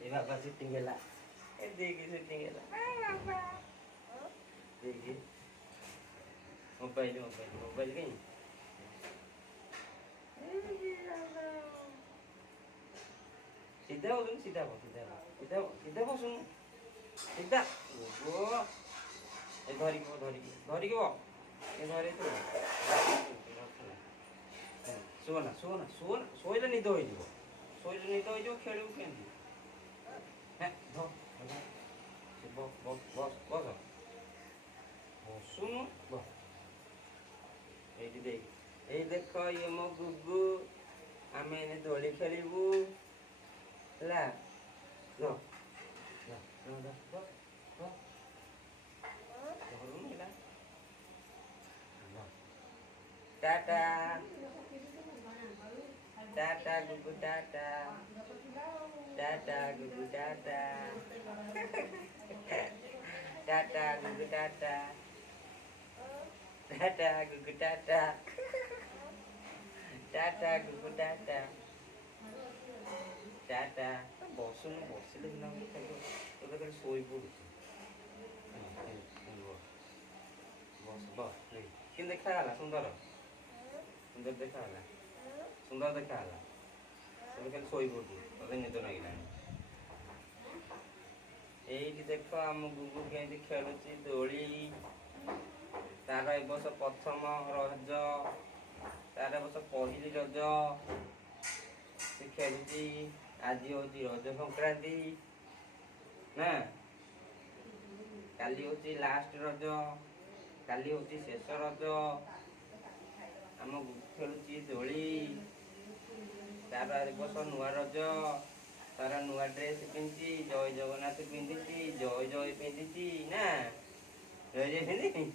ए बाबा suiting गेला ए देखी suiting गेला देखी मोबाइल मोबाइल मोबाइल कहीं सीधा हो तुम सीधा हो सीधा हो सीधा हो सीधा हो सुन सीधा ओ ए धरी को ए धरी तो ଶୁଅନା ଶୁଅନା ଶୁଅନା ଶୋଇଲେ ନିଦ ହୋଇଯିବ ଶୋଇଲେ ନିଦ ହୋଇଯିବ ଖେଳିବୁ କେମିତି ବସ ବସୁନୁ ଏଇଠି ଦେଖ ଏଇ ଦେଖ ଇଏ ମୋ ଗୁଗୁ ଆମେ ଏନେ ଦୋଳି ଖେଳିବୁ ହେଲା ଧରୁନୁ ହେଲା टाटा टाटा गुगु टाटा टाटा गुगु टाटा टाटा गुगु टाटा टाटा गुगु टाटा टाटा गुगु टाटा टाटा बसुनु बसिले सिना ଏବେ ଖାଲି ଶୋଇ ପଡୁଛି ବସ ବସ କେମିତି ଦେଖାଗଲା ସୁନ୍ଦର ସୁନ୍ଦର ଦେଖାଗଲା ସୁନ୍ଦର ଦେଖାଗଲା ଏବେ ଖାଲି ଶୋଇ ପଡୁଛି ତତେ ନିଦ ଲାଗିଲାଣି ଏଇଠି ଦେଖ ଆମ ଗୁଗୁ କେମିତି ଖେଳୁଛି ଦୋଳି ତାର ଏ ବର୍ଷ ପ୍ରଥମ ରଜ ତାର ଏ ବର୍ଷ ପହିଲି ରଜ ସେ ଖେଳୁଛି ଆଜି ହଉଛି ରଜ ସଂକ୍ରାନ୍ତି ନା କାଲି ହଉଛି ଲାଷ୍ଟ ରଜ କାଲି ହଉଛି ଶେଷ ରଜ ଆମ ଖେଳୁଛି ଦୋଳି ତାର ଏ ବର୍ଷ ନୂଆ ରଜ ତାର ନୂଆ ଡ୍ରେସ୍ ପିନ୍ଧିଛି ଜୟ ଜଗନ୍ନାଥ ପିନ୍ଧିଛି ଜୟ ଜୟ ପିନ୍ଧିଛି ନା ଜୟ ଜୟ ପିନ୍ଧିଛି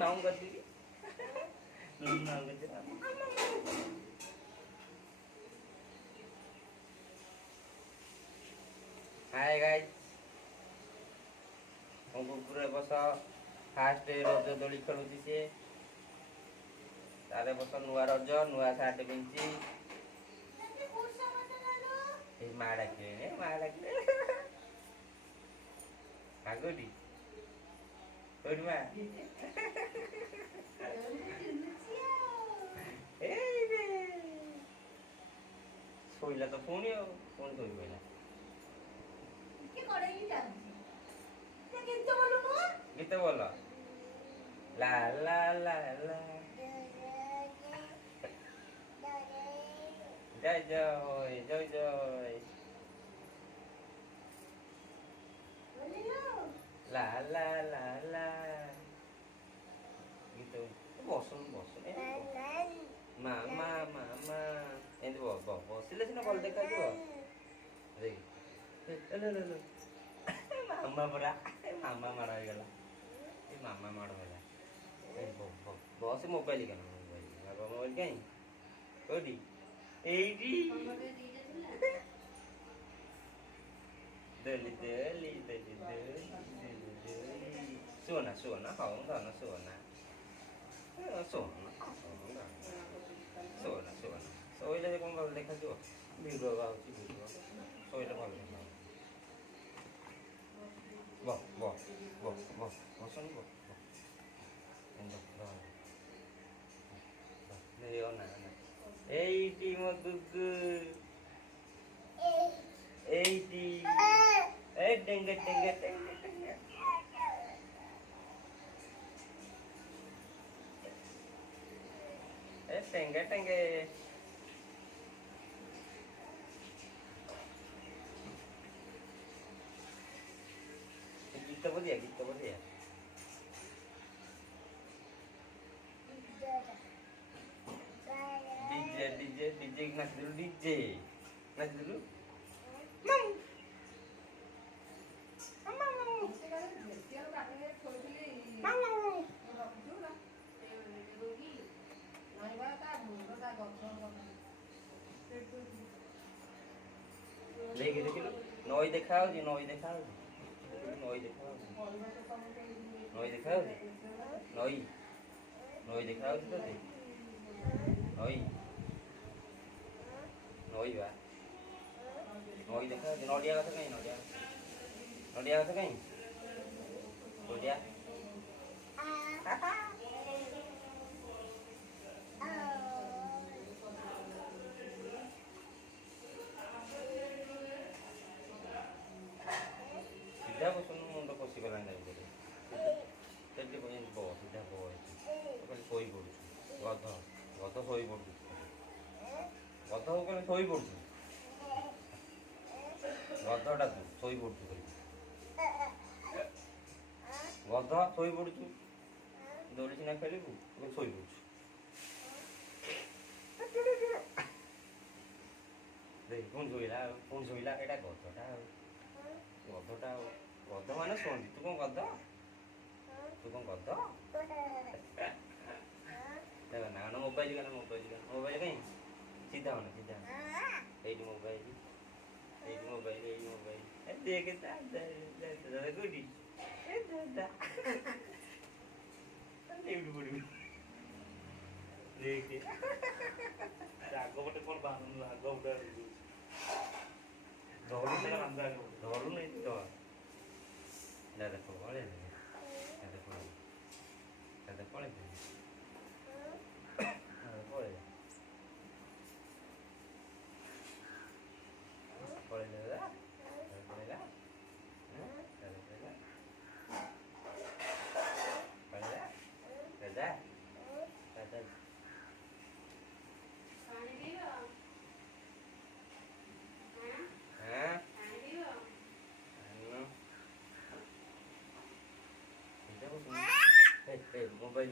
ମାଉ ଗତି हाय गाइस हम कुकुर ए बस फास्ट रज दोली खेलुची से तारे बस नुआ रज नुआ सार्ट पिंची ए माडा के आगोडी ओडमा ए रे सोइला तो फोन सोइ पहिला गीत बोल ला ला ला ला जय जय जय जय ला ला ला ला गीत बसुन बसुन मामा मामा एंड बसिले सिना भल देखा जिवो देख मामा परा मामा माड़ हो गला ये मामा माड़ होला बस मोबाइल केन मोबाइल कहीं कोडी एडी दली दली दली दली सोना सोना हाउ दाना सोना सोना सोना सोना सोइले कोन भल देखा जो वीडियो आउची वीडियो सोइले भल देखा Bo, bosan bo. Leona. Eiti mo gugu. Eiti. Tengge. Tengge. गीत बोलिए डीजे नाच दिलु डीजे नाच दिलु देख नई देखा नई देखा नई देखा नई देखा नई नई देखा तो ନଈ ନଈ ବା ନଈ ଦେଖା ନଡ଼ିଆ ଗଛ କାହିଁ ନଡ଼ିଆ ଗଛ କାହିଁ ନଡ଼ିଆ ସିଧା ବସୁନୁ ମୁଣ୍ଡ ପଶିଗଲାଣି ତା ଭିତରେ ସେଠି ବହ ସିଧା ବହ ଖାଲି ଶୋଇ ପଡ଼ୁଛୁ ଗଧ ଶୋଇ ପଡ଼ୁଛୁ ଗଧ ଖାଲି ଶୋଇ ପଡ଼ୁଛୁ ଗଧଟା ତୁ ଶୋଇ ପଡ଼ୁଛୁ ଖାଲି ଗଧ ଶୋଇ ପଡ଼ୁଛୁ ଦୌଡ଼ି ସିନା ଖେଳିବୁ ତୁ ଶୋଇ ପଡ଼ୁଛୁ ପୁଣି ଶୋଇଲା ଏଇଟା ଗଧଟା ଆଉ ଗଧ ମାନେ ଶୁଅନ୍ତି ତୁ କଣ ଗଧ ନା ମୋବାଇଲ କାହିଁ ସିଧା ହଉନି ସିଧା ଏଇଠି ମୋବାଇଲ ଦେଖ କୋଉଠି ଏଇଠି ପଡ଼ିବୁ ଦେଖେ ଆଗ ପଟେ କଣ ବାହାରୁନି ଆଗ ପଟେ ଧରୁନି ତ ଦାଦା ପଳେଇ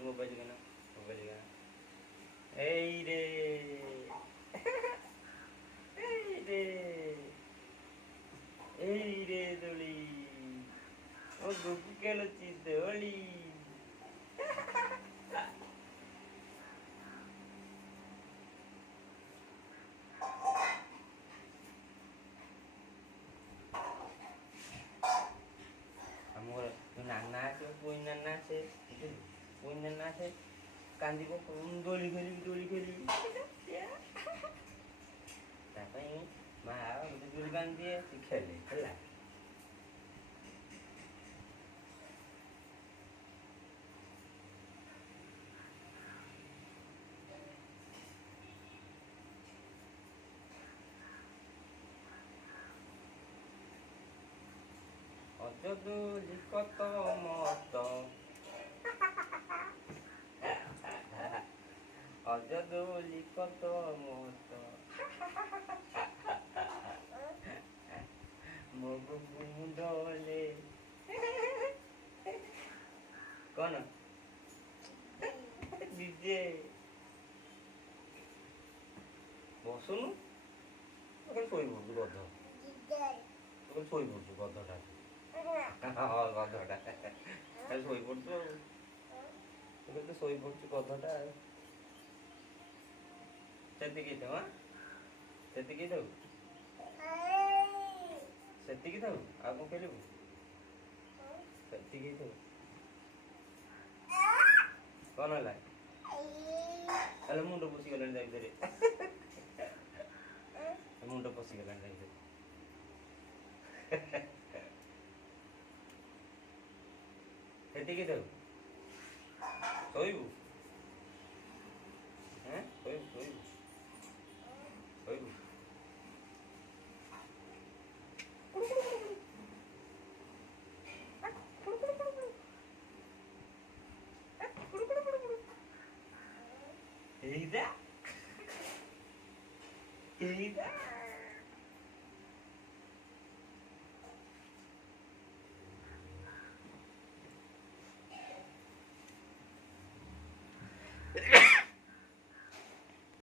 মোবাইল কেন এই রে দোলি ও গুগু খেলছি দোলি আমার নানা আছে পুই নানা আছে কান্দিব দোলি খেলিবি ତା ପାଇଁ ମା ଗୋଟେ ଦୋଳି ବାନ୍ଧି ଦିଏ ସେ ଖେଳେ ହେଲା ଅଯଦୋଲି କତ ମତ ଅଯଦୋଲି କତ ମତ ମୋ ଗୁଗୁ ମୁଣ୍ଡରେ କଣ ଡିଜେ ବସୁନୁ ଶୋଇ ପଡୁଛୁ ଗଧ ଶୋଇ ପଡୁଛୁ ଗଧଟା ହଁ ଗଧଟା ଶୋଇ ପଡୁଛୁ ଆଉ ଶୋଇ ପଡୁଛୁ ଗଧଟା ଆଉ ସେତିକି ଥାଉ ସେତିକି ଥାଉ ଆଉ କଣ ଖେଳିବୁ ସେତିକି ଥାଉ କଣ ହେଲା ତାହେଲେ ମୁଣ୍ଡ ପଶିଗଲାଣି ତା ଭିତରେ ମୁଣ୍ଡ ପଶିଗଲାଣି ତା ଭିତରେ ସେତିକି ଥାଉ ଶୋଇବୁ ଶୋଇବୁ এইটা